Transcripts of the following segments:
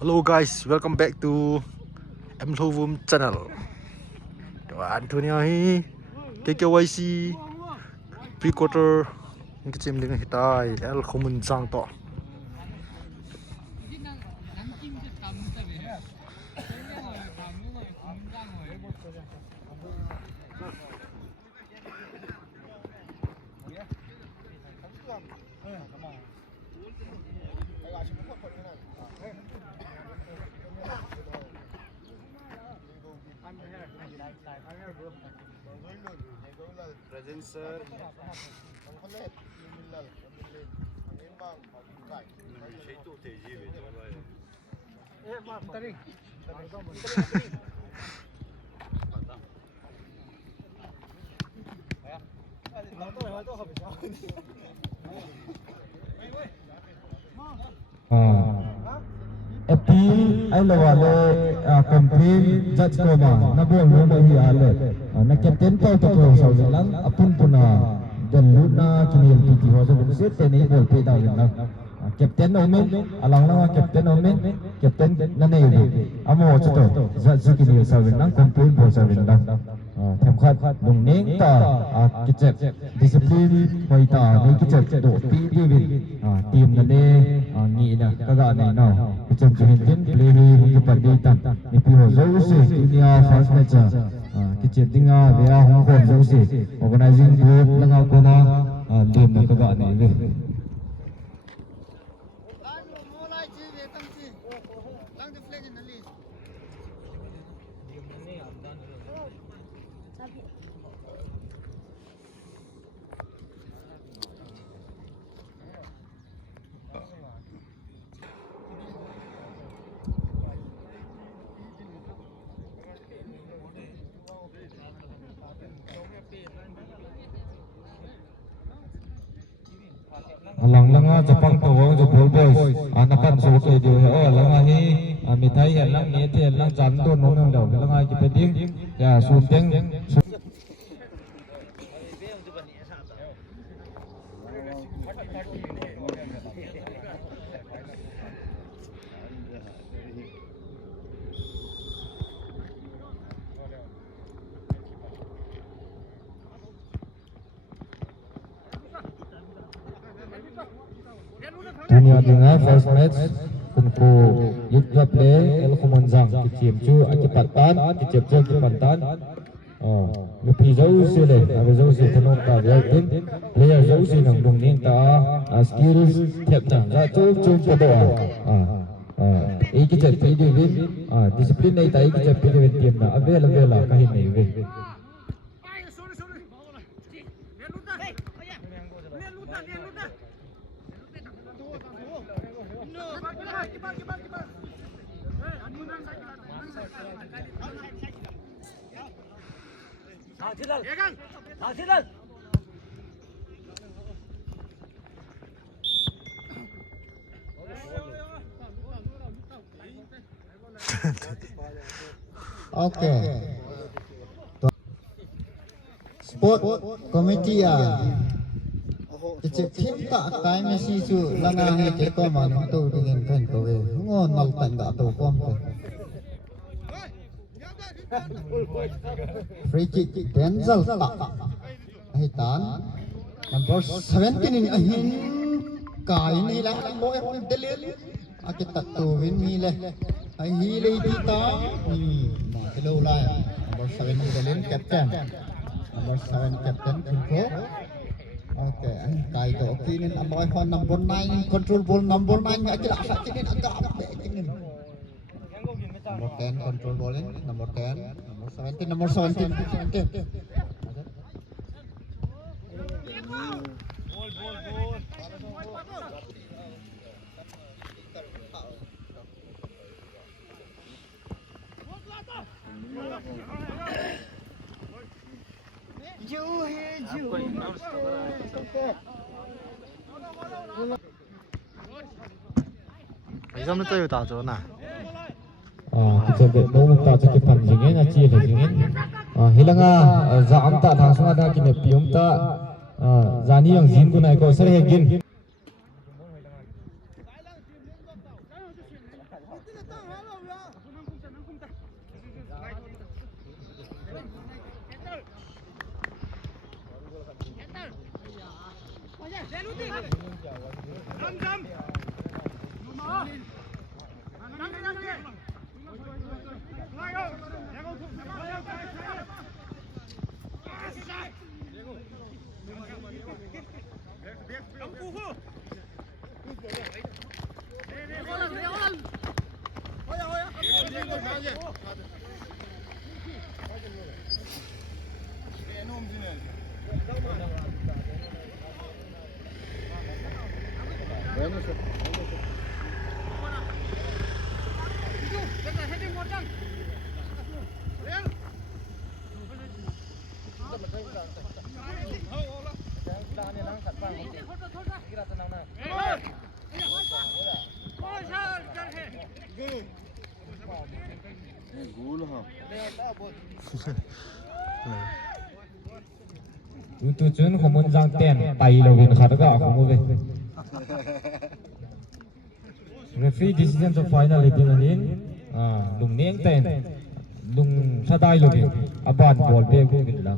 Hello guys, welcome back to M2Room channel. Antonio hi KKYC pre-quarter ni chim ling hitai El Khomun Sang to. Present sir. Appeal ay lawale campaign judge ko ma nabol mo mo hiale na captain pa to ko sa lang apun puna daluna kinil piti ho sa se teni bol pe da na captain omen alang na captain omen captain na nei amo chto judge kinil sa lang campaign bol sa lang thêm khat lung ning ta kichep discipline hoi ta nei kichep do pi divin team na ne ngi na kaga nei no kichep hin play hi ki padi tan ni pi ho zo se dunia first match kichep dinga bea hong kong zo se organizing group langa ko na team na kaga nei ve Alang langa Japang tawang jo ball boys anakan so ke dio he o langa hi mithai he lang ne the lang jan to no no daw langa ki peding ya sun teng Tanya dengar first match kunku yitla play El Khomun Sang kichim chu akipatan kichip chu akipantan lupi zau se le ave zau se thanom ta ya tin player zau se nang dong ning ta skills thep na za chu chu pa do e kichip pe de win discipline nei ta e kichip pe de win team na avela ka hin nei ve Okay. Sport committee kichip thim ta kai me si chu langa he ke ko man to dingin kan ko ve ngo nal tan da to kom ko free kick Denzel ta hitan number 17 in ahin kai ni la mo e delil akitat to win mi le ai hi le ti ta ma ke lo lai number 7 ni delil captain number 7 captain ko Okay, kai to kinin amoy hon number 9 control ball number 9 akila sa kinin agak kinin number 10 control ball number 10 number 17 Exam na tayo ta zo na. kichep no ta cha ki pan jingen a chi le jingen hilanga za amta thang sunga da ki ne pium ta zani yang jin kunai ko sare he gin tu chun khomun jang ten tai lo win kha ta ka khomu ve referee decision to final itin anin lung neng ten lung sadai lo win aban ball be ku win la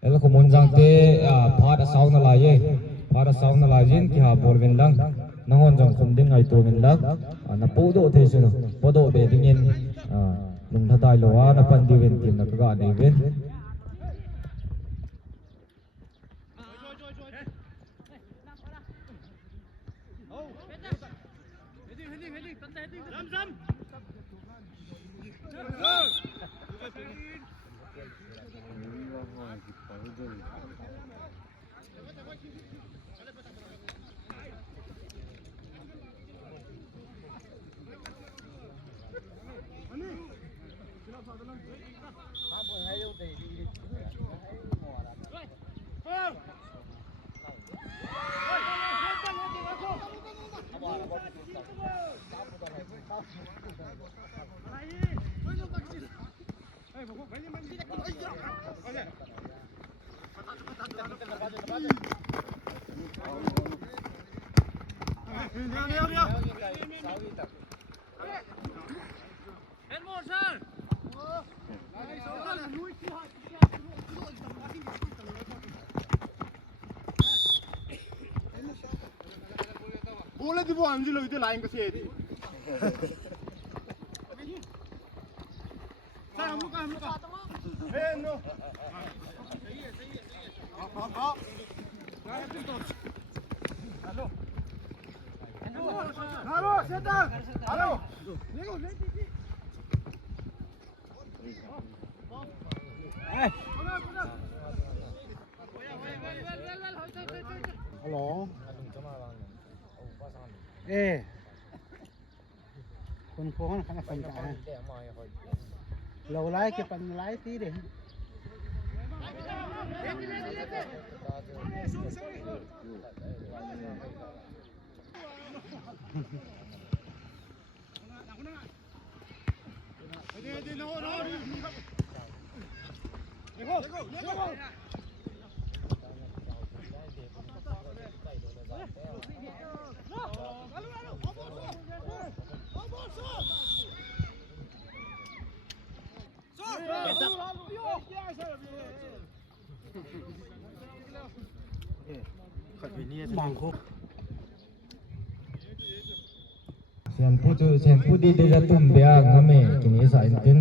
el khomun jang te phat asau na la ye phat asau na la jin ki ha bol win lang nangon jang khum ding ai to win lang na pu do the su no po do be ding in lung tha dai lo wa na pan di win tim na ka ga dei win Bola di buon di lui di line così. Sai, हम लोग Eh no. Halo, setan. Halo. Halo. Con phố nó khá phần cả lâu lái cái phần lái tí đi Sian putih dia jatuh biar ngame kini sa intin.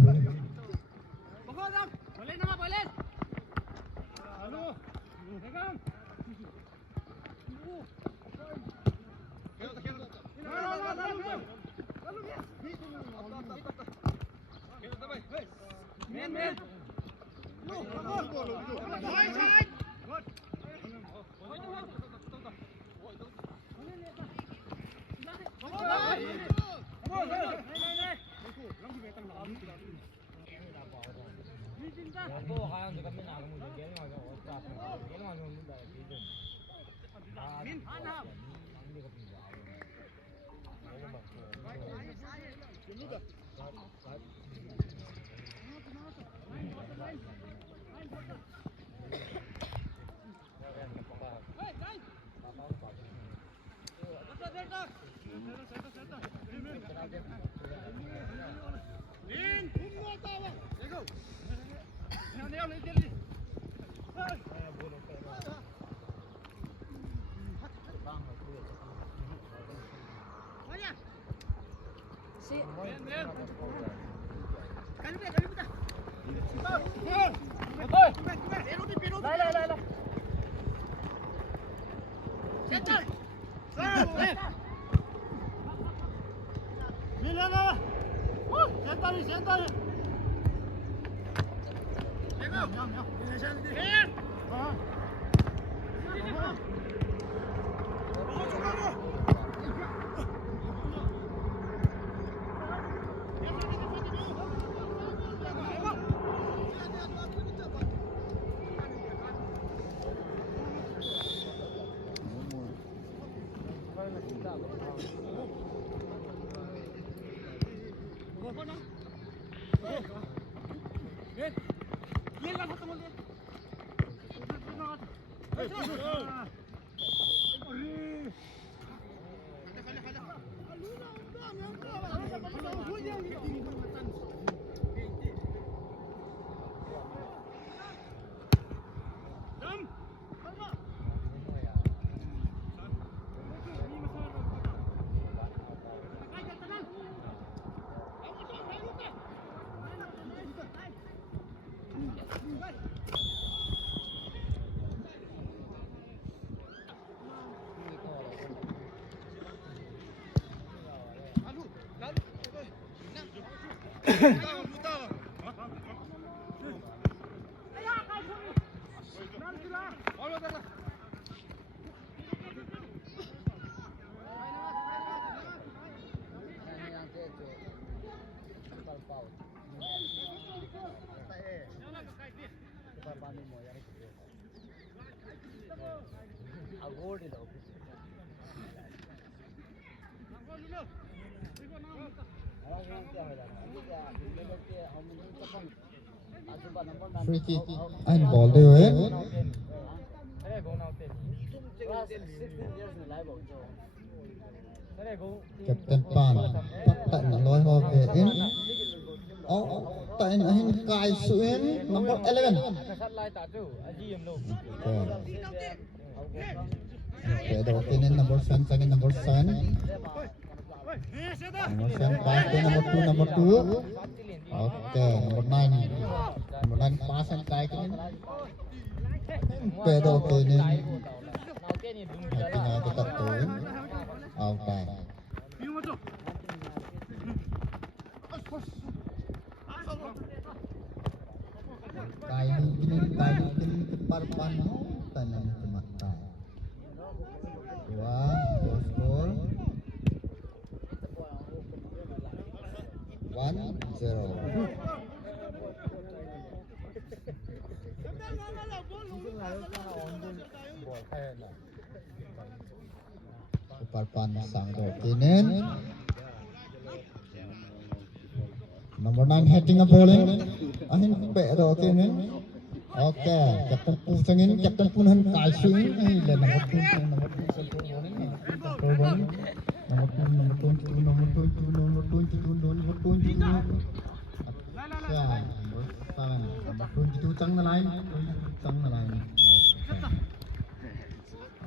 free kick and ball there Captain Pan bắt tại là lối ho về in tại là hình cài suyên number 11 okay đầu tiên đến number 7 second number 7 number 7 pass to number 2 okay number 9 pass and try cái okay đầu tiên đến tinggal tetap turun okay kain keparpan tanam semata dua skor 1-0 keparpan sang kinin number 9 heading a bowling ahin pe do kinin okay captain pu sangin captain pun han kai swing le number 2 trắng là lại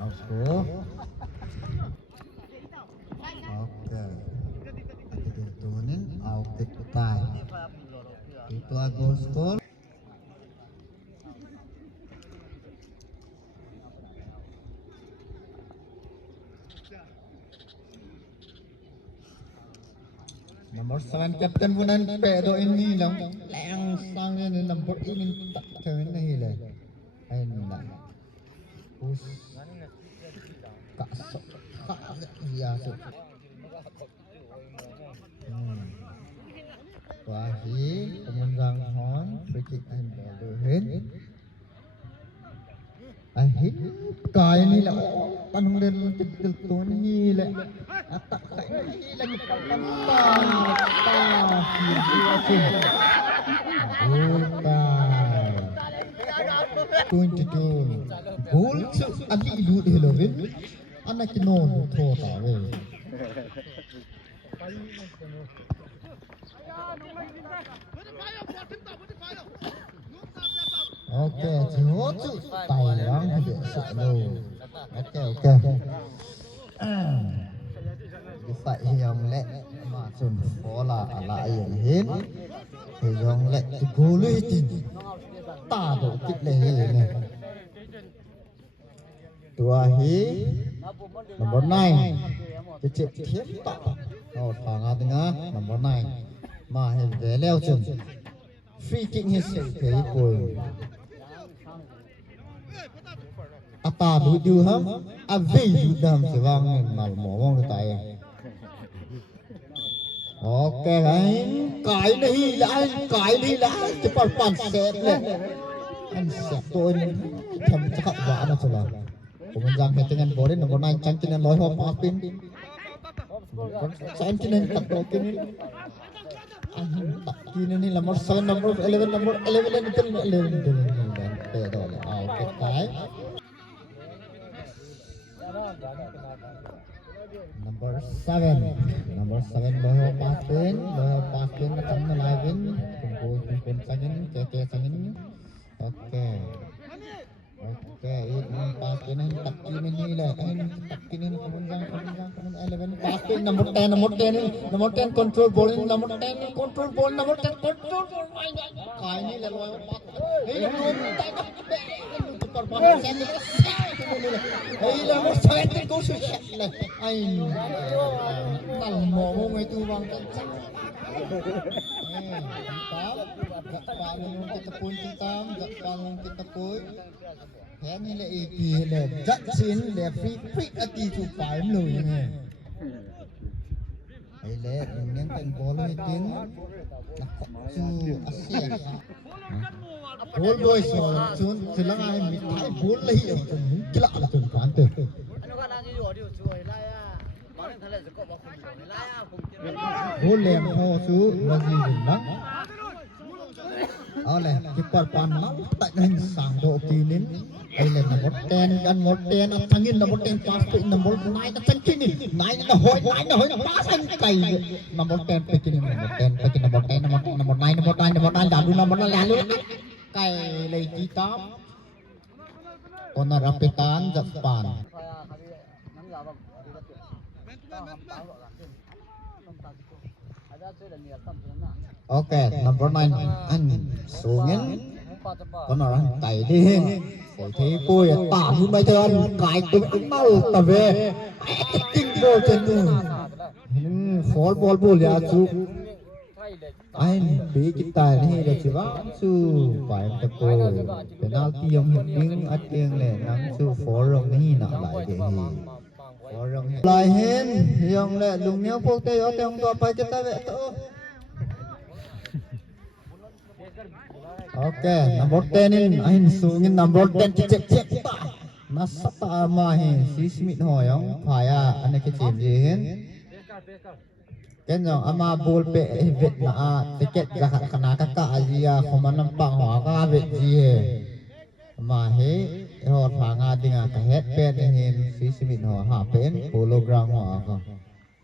out score okay turunin out tie itu goal score Nomor 7 captain punan pedo ini lang lang sang ni number ini tak kawin na hila ay nila us kasok yaso wahi pemenang hon free kick and ball hin ahit kaya nila panung din titil to nila atak kaya nila goal su ali lu helovin anak kinon thota we okay chu tai lang hade sa lo okay di fight hiang le ma chun bola ala yang hin hiang le ti gole tin ta do kit le ne tua hi number 9 ti thiep ta thang a tinga number 9 ma he ve leo chun free kick hi se thei poi ata du ham a ve du dam se wang mal mo mong tai okay anh cái đi lại cái pan set le anh set tôi thầm chắc vã nó rồi là của mình rằng cái tên bố đến number 9 chẳng tên lối hop up pin sáng tên tập đầu kia anh tập kia này là number 7 number 11 lên tên 11 để đó là cái number 7 boho pasin na tang na livin kumpul sangin keke sangin okay ini pasin na takki na nila takki na kamun 11 pasin number 10 control ball number 10 control ball number 10 control ball kai ni le loy pat hey number 7 go to shot le ai tal mo ngai tu bang tak panung kita pun hitam panung kita pun ni le EP le jat sin le free ati tu 5 lu ni ai le nen ten ball ni tin chu asia ball boy so chun silang ai mi thai ball le hi chun kila la chun kan te ball lem ho su lagi nang oleh kiper panang tak nang sang do kinin ailen nomor 10 kan nomor 10 atangin nomor 10 pas pe nomor 9 tak kini 9 na hoi pas kan kai nomor 10 pe kini nomor 10 pe kini nomor 9 dalu nomor lalu kai lei kita Kona rapitan Japan Okay, number 9 anh sungin con orang tai đi phải thấy vui tả như bây giờ anh cái tụi mau tà về kinh vô trên đường khó bol ya chú anh bị cái tài này là chỉ vắng chú phải tập cô penalty yang hiểm ắt tiếng lệ nắng chú phó rong này nọ lại để phó rong lại hen yang lệ lùng nhau phố tây ở trong tòa phải kita về to Okay, number 10 in ahin sungin number 10 cek ta. Nasata mahi si Smith hoyong phaya ane ke chim ji hin. Ken jong ama bol pe vet na a tiket ga kana ka ka alia khoman nampang ho ka vet ji he. Ma he hot pha nga dinga ka het pe hin si Smith ho ha pen hologram ho ka.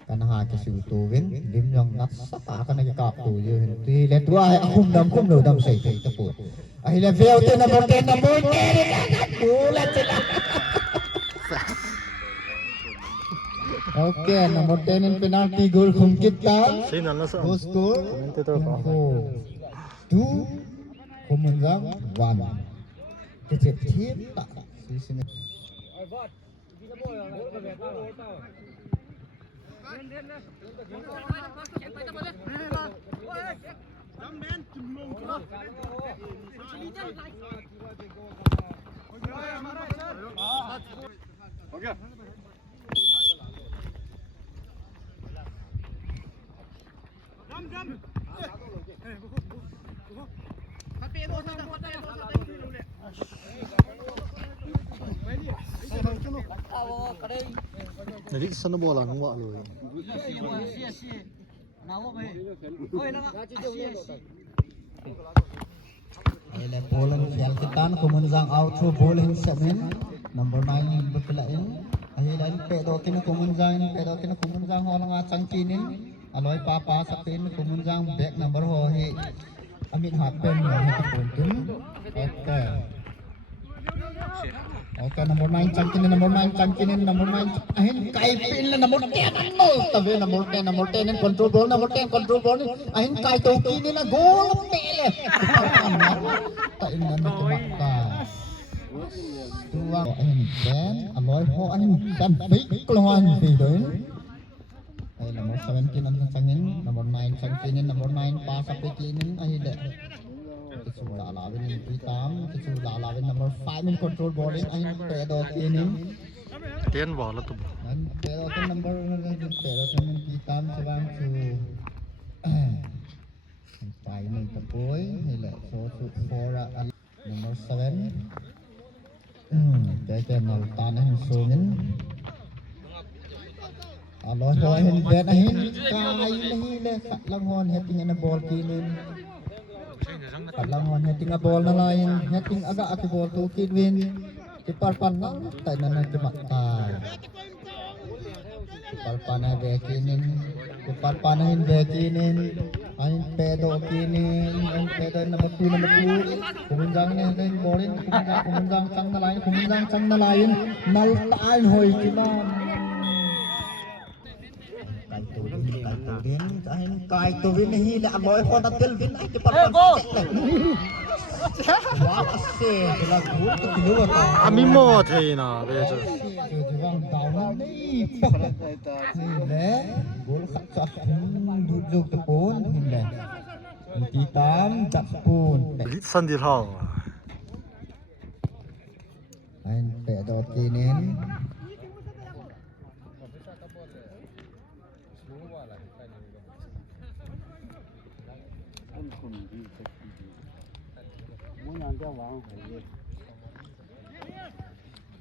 Kan ha ke siu tu win lim jong nasata kana ka tu ji hin ti le tua akum dam sei sei ta pu. Ai le veo te number 10 ku la cela. Okay, number 10 in penalty goal khum kita. Sin Allah sa. Goal score. Nanti to ka. 2 Kumunjang 1. Kecil team tak di sini. Jadi sana bola nang wa lui. Ele bola fial kitan Kumunjang out through ball in 7 number 9 in berkelain ahilan pe do kin Kumunjang holanga changkinin aloi papa sapin Kumunjang back number ho hi amit hat pen ha puntin okay number 9 changkinin number 9 ahin kai pin la number 10 no tabe number 10 in control ball ahin kai to kinin na goal pele ta inna na kumaka tuang ahin ben aloi ho ahin dan big kloan ti doin ay number 17 ang changin number 9 changkinin number 9 pa sa pikinin ahin de Kichula alawin in pitam kichula alawin number 5 in control ball in ahin pedo kinin Tian bola tu. and pedo kin number pedo kin pitam sabang tu tay mình tập cuối hay là số for number 7 cái nào ta nó số nhân alo rồi hình đẹp này cài này le khát long hồn heading in a ball kinin khát long hồn heading a ball na lain heading aga aki ball to kid win kipar panang tay na ke matai kipar panah de kinin kipar panahin de kinin ain pedo kinin ain pedo number 2 Kumunjang ne den bowling Kumunjang chang na lain nal taan hoi kiman kai tu win hi la boy ho ta tel win ai ke par wah ase la gol tu lu ta Ami mo thei na be chu. juang tau na ni le gol khat sa du ju te pon hin le ti tam tak pun Lit san di thao. ain pe do tinin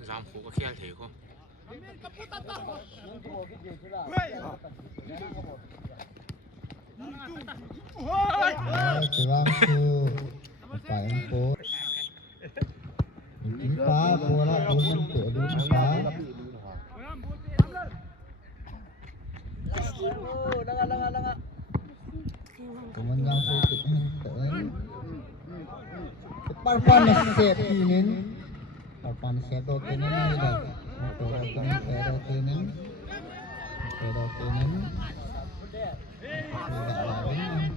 Giám phụ có khen thế không? Kurang tu apa yang po? Jumpa bola bola tu jumpa. Kemenang putih henteng. Parpan set tinin. Parpan set do tinin ni dah. Pero tinin.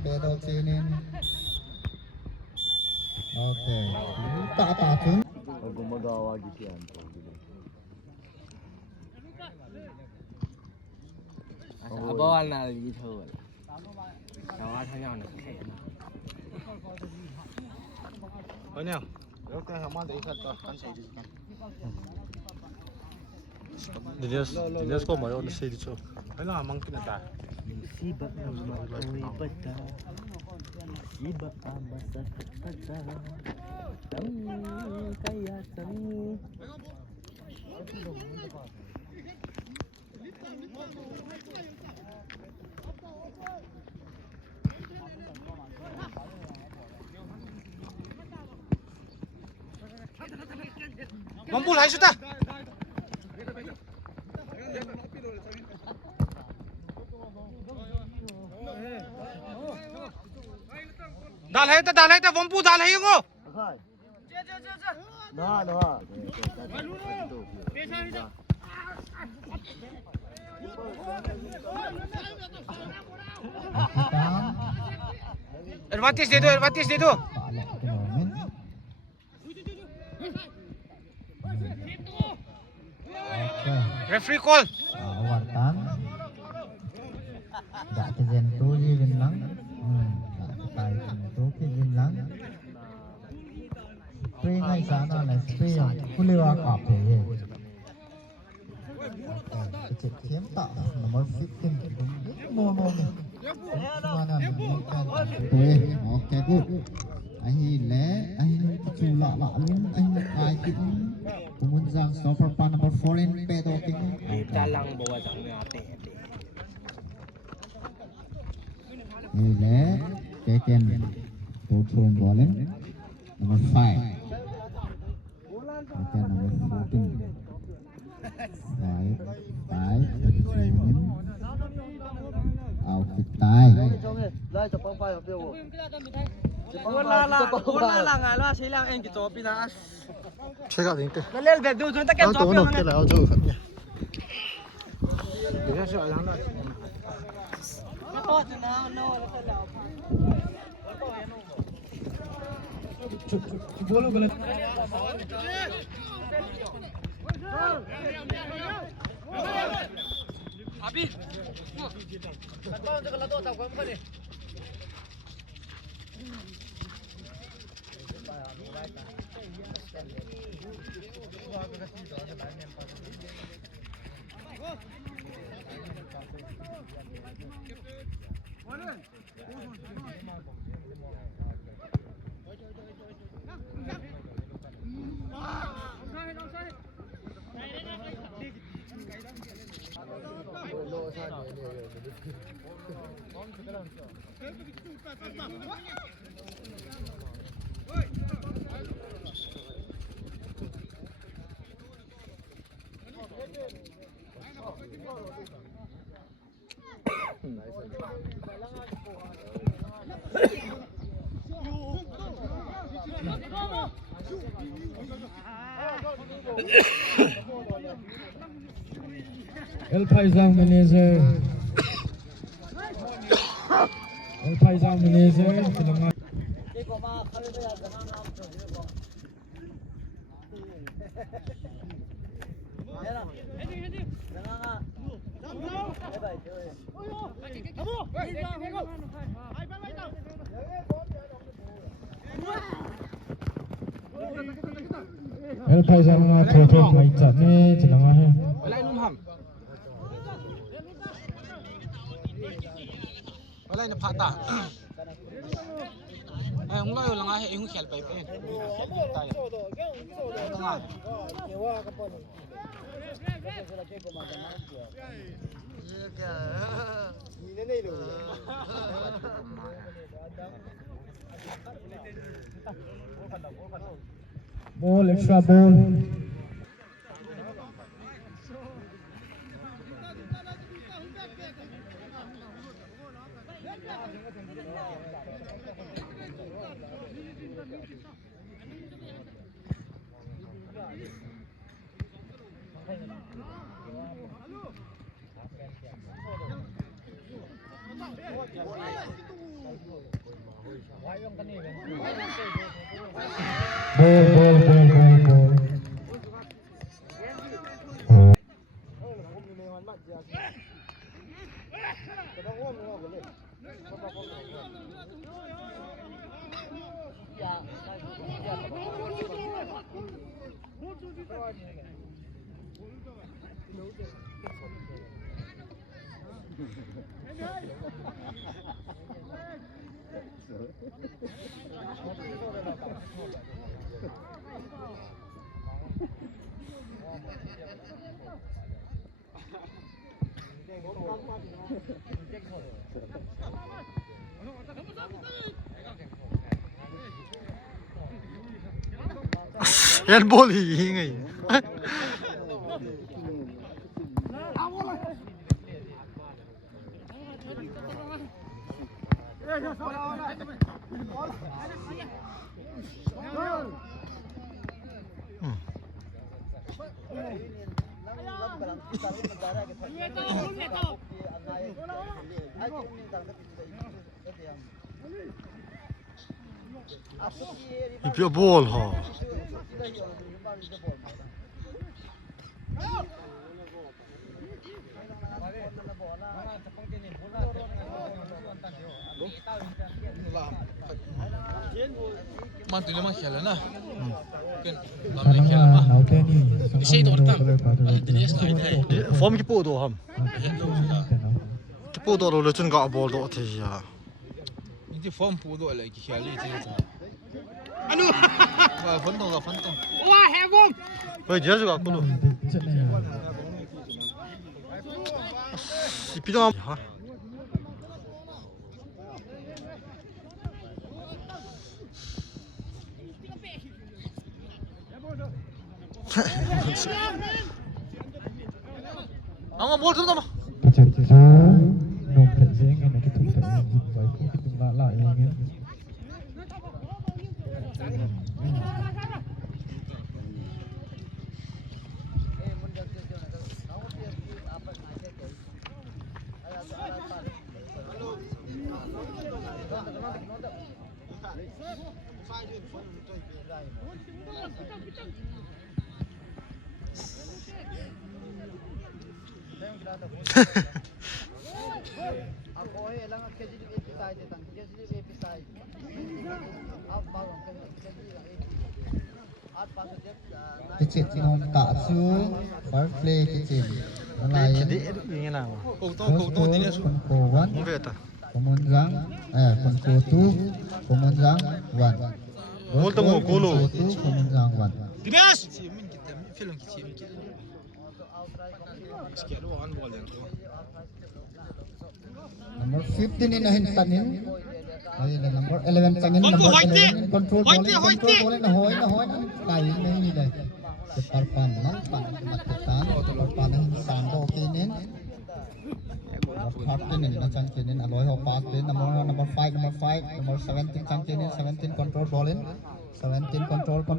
Pero tinin. Okay. Tak tu. Aku magawa gisian to. Abawal na dito. Tawa tayo na kaya. Ano? Yo kaya haman dai sa to kan sai dis kan. Dinas ko mayo na say dito. Ano amang kinata? Siba na mauwi bata. Siba amasa kata. Ang kaya sami. Mampul hai sudah. Dal hai ta Vampu dal hai ko. Nah. Advantage deh tu. Referee call. Wartan. Tak terjentuh je benang. Tak terjentuh ke benang. Spray ngai sana lah spray yang kuliah kape. Kecil kiam tak nomor 15. Mono. Mana ni kan? Okay good. Ahi chula la lin ai kin. Pumunjang super pan number 4 in pedo king. Talang bawa sana ate. Ile taken phone bowling number 5. Okay, number 14. Right. Out tie. Wala lang ala silang ang gitopi na. 제가 되니까. Kalel bedu jun ta ken 또 넣게 나오 저. Dia sio lang na. Bolu galat. Abi. El Paisang manager Telengganu El Paisang thotho mai chat ne Telengganu Walai numham. Walai na phata. Ai ung loyo lang ai ung khel pai pe. Tai. Tanga. Ball, extra ball. Ball. 핸볼이 이게 이 볼 하 Man tu memang khel lah. Kan. Karena naute ni. Isi tu orang. Dia slide hai. 폼 기포도 함 기포도로 레전 가 볼도 어때야 Ini form pudo lagi khel ni je. Anu. Wah, phấn tông. Wah, heboh. 왜 제주 갖고도 비도 하 아, 뭘 좀 남아. Macam tu, nombor jangan nak kita tak baik kita lah ingin. Kecil non tak su, baru play kecil. Nelayan. Jadi ingin apa? Kau dia su. Kawan. 모르겠다. Pemunjang, konkutu, pemunjang wan. 몰등호 골로. Pemunjang wan. Dimas. Min kita film kecil. Sikit lu on ball tu. Number 15 in ahin tanin. Ay, number 11 tangin, number 11 control ball na hoy na kain na ini dai. Separpan man pan matutan, separpan ang sando kinin. Captain in na changkinin aloy ho pass din number 5 number 17 changkinin 17 control ball in 17 control 17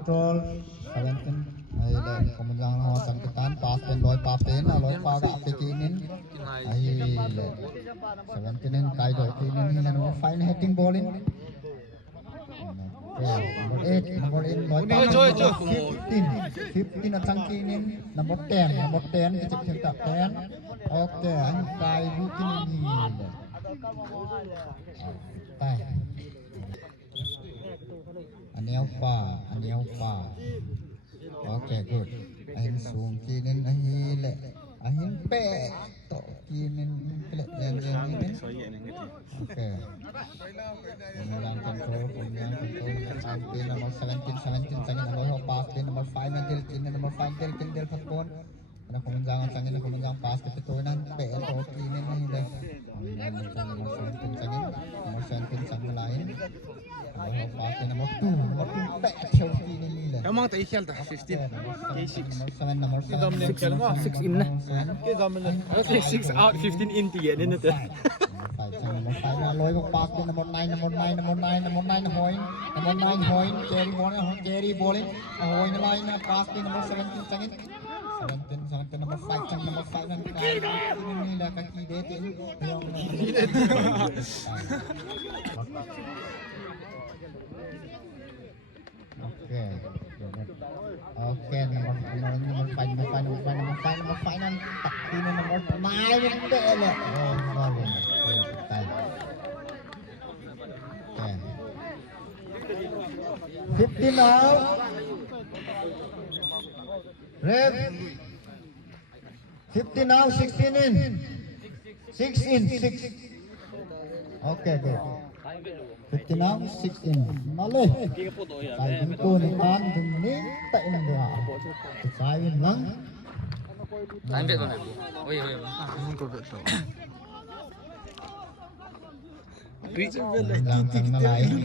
ay dai pemunjang ho changkitan pass din loy pass din aloy pa ga pikinin ay 17 in kai do kinin ni number 5 heading ball in number 8 loy pa 15 na changkinin number 10 kecik tak 10 Oke, kai bukin ini. Tai. Aniaupa. Oke, good. Ahin sung kinin ahile. Ahin pe. Tok kinin pelek yang ini. Oke. Pemulang control. Sampai nomor 17 sangat aloy pass din nomor 5 nanti kinin nomor 5 del fakon. Ada pemunjang pas ke pitunan PL to kinin ni dah. Nomor 17 sangat nomor 17 sang lain nomor pakai nomor 2 pek theo ki ni le Emang tak ikhal dah 15. nomor 7 6 in lah. Ke zaman ni. 6 out 15 in dia ni tu. nomor 5 lôi một pass đi nomor 9 nomor 9 hoi nomor 9 hoi Jerry ball hoi nó lại na pass đi nomor 17 sang 17 nomor 5 sang nomor 5 nan ini dah kaki dia tu Oke, nomor 5 nan tak ini nomor 9 deh le. Oh, baru. Okay. 15 now. Red. 15 now, 16 in. 6 in, 6. Okay, good. 15 now, 16. Malay. Sai itu ni kan ni tak ini dia. Sai lang. Ambil tu. Oi. Reach Lang na lain.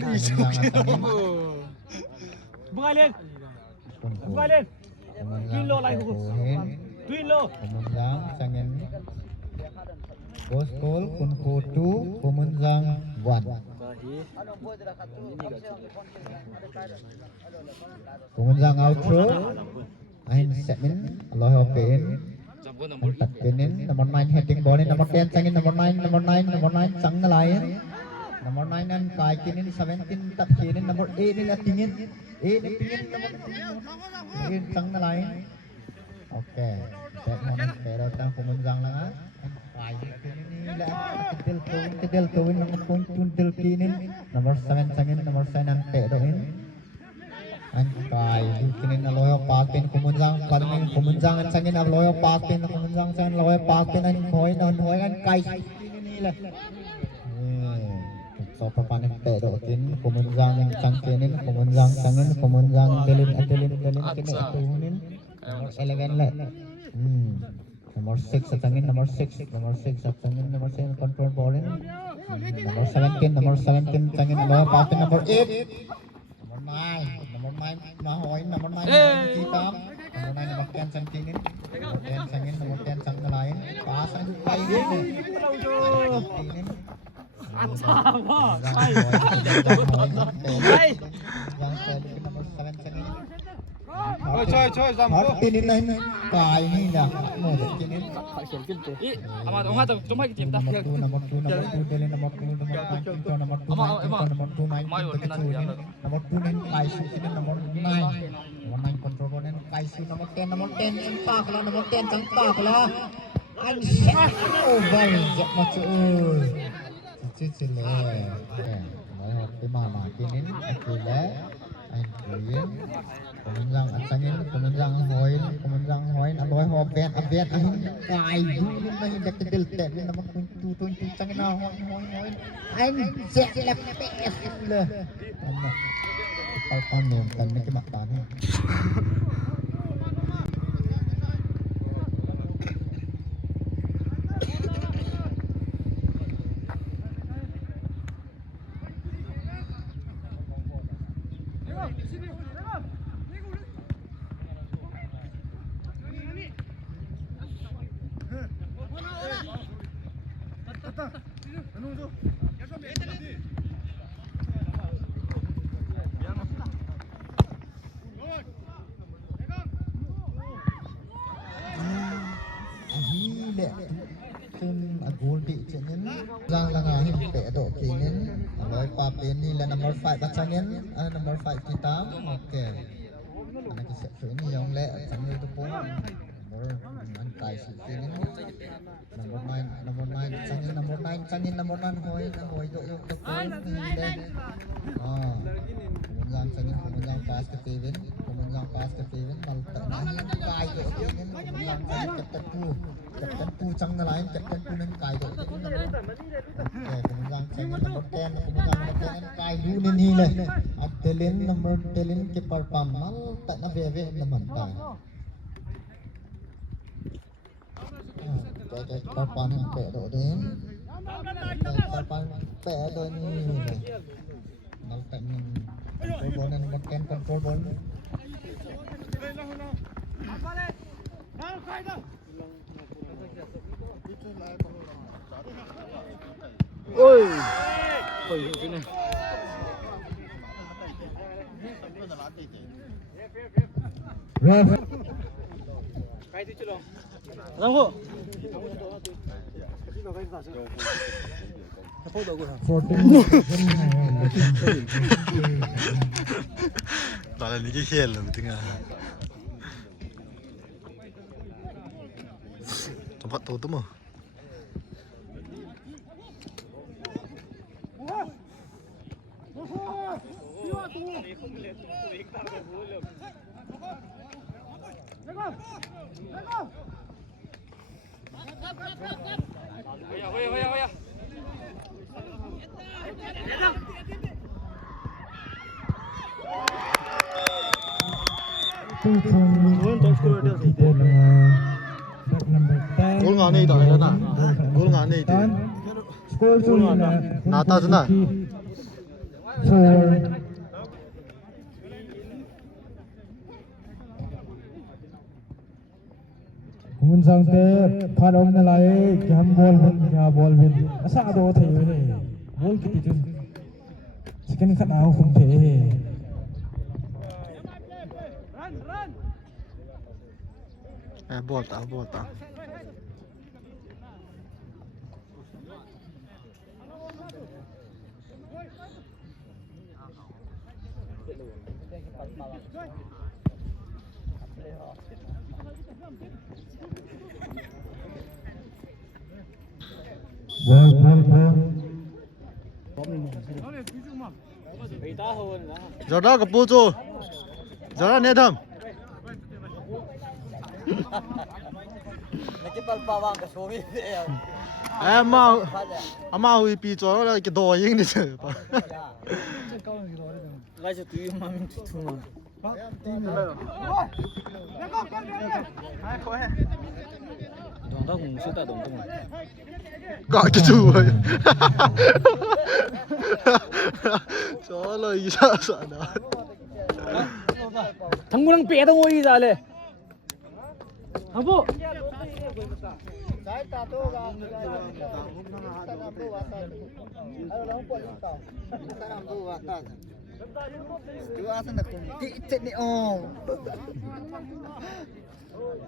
Bungalen. Bungalen. Kilo lain ko. Kilo. Kemunjang sangen. Goskol kun kotu kemunjang wan. Kemunjang outro. Ain semin Allah hopein. Empat penin nomor 9 heading ball ni nomor 10 sangen nomor 9 sang lain. Nomor 9 nan kai kinin 17 tak kinin nomor 8 ni la tingin. 8 ni tingin nomor sang lain. Okey. Baik mana pero tang kemunjang lah. Kai kinin ni la kedel kawin nomor kuntun del kinin nomor 7 sangen nomor 9 nan te doin. An kai kinin aloyo patin kemunjang paling kemunjang an sangen aloyo patin kemunjang sangen aloyo patin an hoi an kai kinin ni la. So papanin te doin kemunjang sangkenin kemunjang sangen kemunjang delin kini tuhunin nomor 11 la. Nomor 6 sangin nomor 6 sangin nomor 7 control bowling nomor 17 sangin aloyo patin nomor 8 nomor 9 mahoi nomor 9 kitam nomor 9 nomor 10 sangkinin nomor 10 sangin nomor 10 sang lain pasan kai ini Apa? Hai. Yang tadi nomor 7 sangin Coy, Martin ini kai ni dah mau kinin Amat orang tu cuma kita dah. nomor 2 dari nomor 2 nomor 2 nomor 2 nen kai su kinin nomor 9 control nen kai su nomor 10 sempak lah nomor 10 sempak lah an over jak macam cicil mai hoki mama kinin akila an kuyen kemunjang atsangin kemunjang hoin aloy hoben aben ahin kai dulin mahin dak kedel tek ni nomor 2 cangin hoin an jak lepes le amma palpan ni kan ni kemak tan ni agul di cinin jang langahin pe do kinin aloy papin ni la nomor 5 bacangin nomor 5 kita okey anak kisah ini yang le sambil tu pun nomor mantai kinin nomor 9 sangin nomor 9 hoi do yo tu pun ni le kemunjang sangin kemunjang pas ke Kevin kemunjang pas ke Kevin mal tak nak kai do kinin kemunjang tertentu cang lain tertentu nen kai do kemunjang sangin nomor 10 kemunjang kai du ni le abdelin nomor telin ke parpam mal tak na veve naman ta parpam pe do den parpam แปะตัวนี้นักแปะมันโกนนั่นบักแกนกันโกนโอ้ยโอ้ยอยู่นี่ Ref 然后 Dale ni que hielo, me tenga. Tempat tu mah. Gol ngane ida ya na. Gol ngane ida. Nata jana. Mun sang te pharom na lai jam ball win asa do thei he ball ki ti chicken khat aw khum the he Ball ta. ball Jada ka pucho. Jada ne tham. Ama hui pi cho la cái đồ ying ni chứ. Lai cho tụi mà mình thu mà. Đồng đó cũng sẽ ta đồng không. Gọi cho chú rồi. Chó lời sợ đó. Thằng muốn bé đâu ngồi ra lên. Thằng phụ.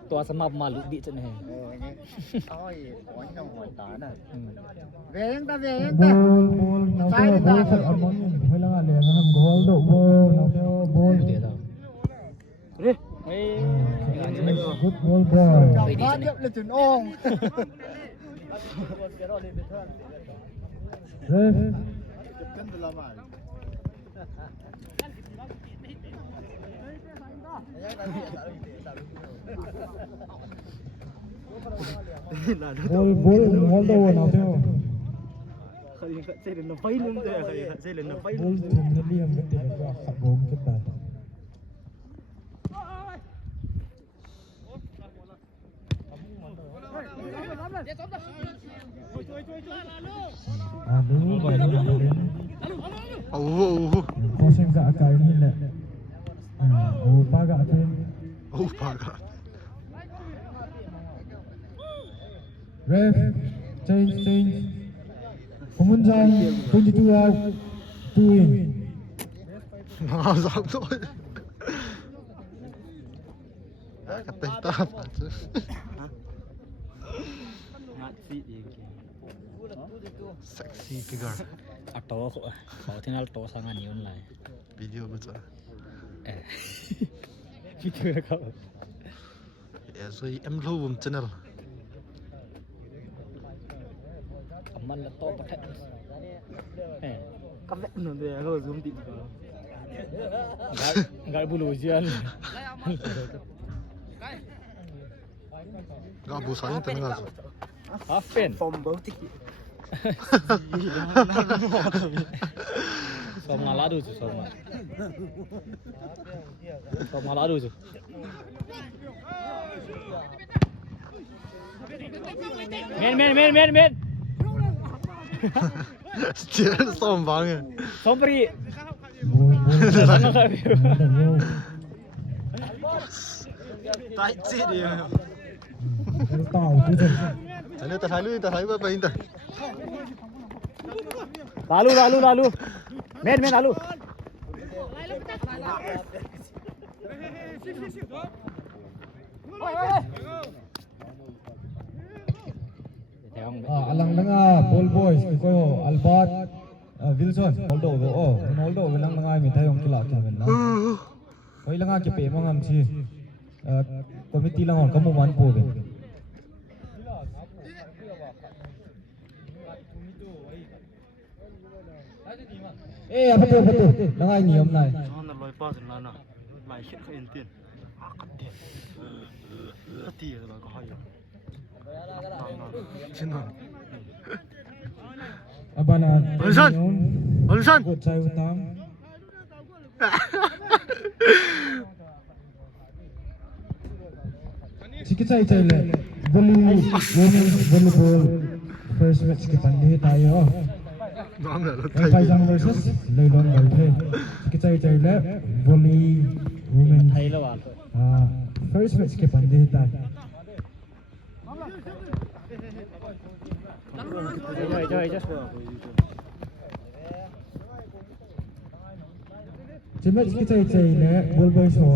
Tua sama malu di chân này. Về ta về ball nào theo ball phải ăn món gì phải là liền nó làm goal độ ball nào theo ball Đi. good ball boy Ba điệu là chuyển ong. ref ball đâu nào theo Sẽ đến nó phây luôn rồi, sẽ đến nó phây ball thường nó liềm cái tiền là khát bóng cái tài đúng vậy nó đến có xem gã cái như lẹ ba gã thêm Paga. ref change Pemunjang 22 out 2 in Nó giọng thôi. Cái tay ta phải chứ. Sexy figure. Atau kok, kalau tinggal to sangat nyun lah. Video betul. Video kau. Ya, so em lâu channel. Aman lah to pakai. Kamu nanti kalau zoom di. Enggak bulu ujian. Gak busanya tengah. Afen. Sombong tik. Sama ladu tu sama. Sama ladu tu. Men. เจียส้มบัง Sombri. ตายจีดี ต่อผู้ชม แต่ถ่ายรูปไปอินเตอร์ Lalu. Men lalu. Alang nga ball boys ko Albert Wilson Ronaldo Ronaldo lang nga mi tayong kila kami na Oy lang nga kipe mga amsi committee lang on kamu man po ben betul lang nga niyom na Ano loy pa sa nana mai hit ka intin akadin ati la ka hayo Sino Abana Olsan Good say utang Sikit say le volleyball first match ke pandai tayo Kaisang versus Leilon Galphe Sikit say le volley women first match ke pandai tayo Cemat kita cai le bol boys ho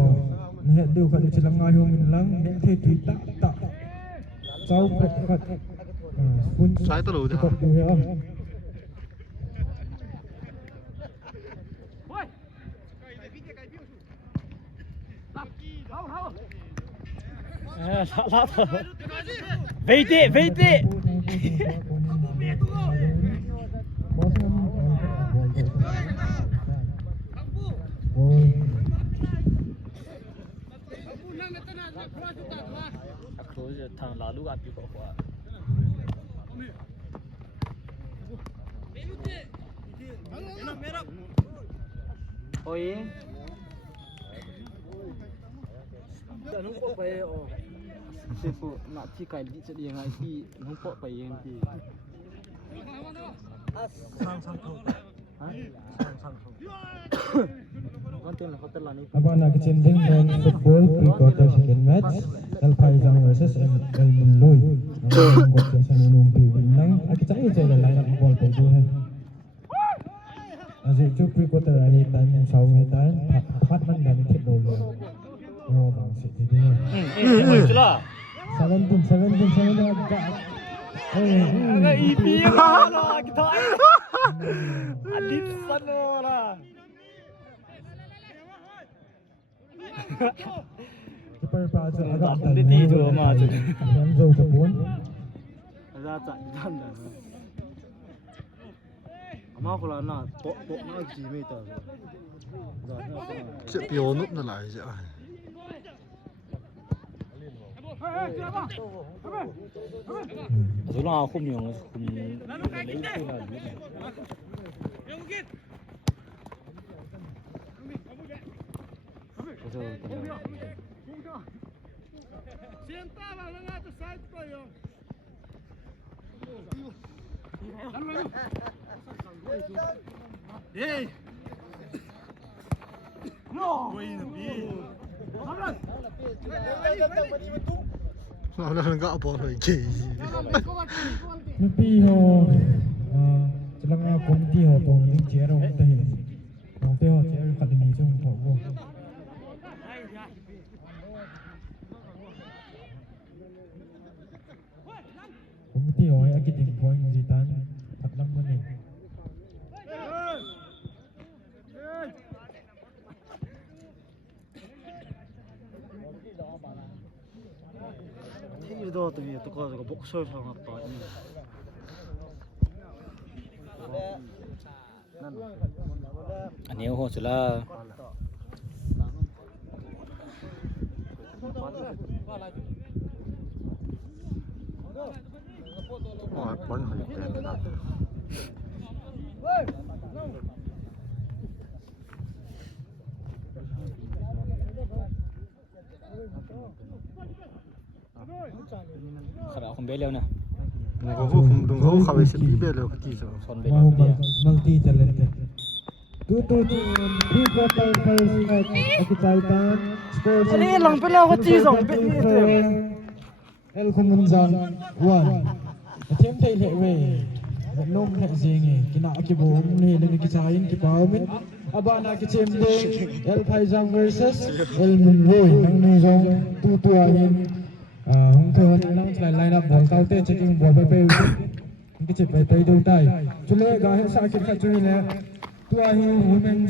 ne du kan cilang ngayu min lang ne the tui tak sau pek kat pun sai tu lu dah tu he Veite. Aku thằng lalu api kok kuat. Oi. Nung po pa oh. Sipo nak ti kai di jadi ngai ti nung po pa yang ti. Sang tu. Ha? Sang tu. Abang nak cending main football pre-quarter second match Kaisang versus Elmin Loy Quarter sang numpi binang aki cai line up ball pe tu hai Asyik tu pre-quarter hari time sau ni time Pat man dan kit dulu Oh bang sit di dia Itulah. 17 agak Agak EP lah kita. Adit sana lah. Keeper Praja agak Dia tidur mah tu. Yang jauh ke pun Ada tak dan dah. Ama kalau nak tok nak meter. 这标弄的来着 Rồi nó không nhiều không lấy cái nào nữa. Hey. No. Nó enggak apa lagi. Tapi ho celang komiti ho tong ning jero teh. Tong teh ho jero akademi jong tho wo. Komiti ho ai aki ting point jitan 45 menit. Itu tu dia tukar juga boxer sangat tak ni. Ani ho sila. Oh, pon hari pen. Khara akong belaw na. Dungo khawe se bibe lo ki so. Mahu multi talented. 3-quarter first match Akitaitan scores. Ani lang pe la ko chi song pe ni te. El Kumunzang 1. Attempt thai le we. Nom le zingi kina akibom ni le ki chain ki pawmin. Abana ki chemde El Phaijang versus El Munroi nang ni jong tu ahin. Hong thon nang line up ball kaute checking ball pe ki chep pe tai do tai. Chule ga he sa ki kha chui le tu ahin women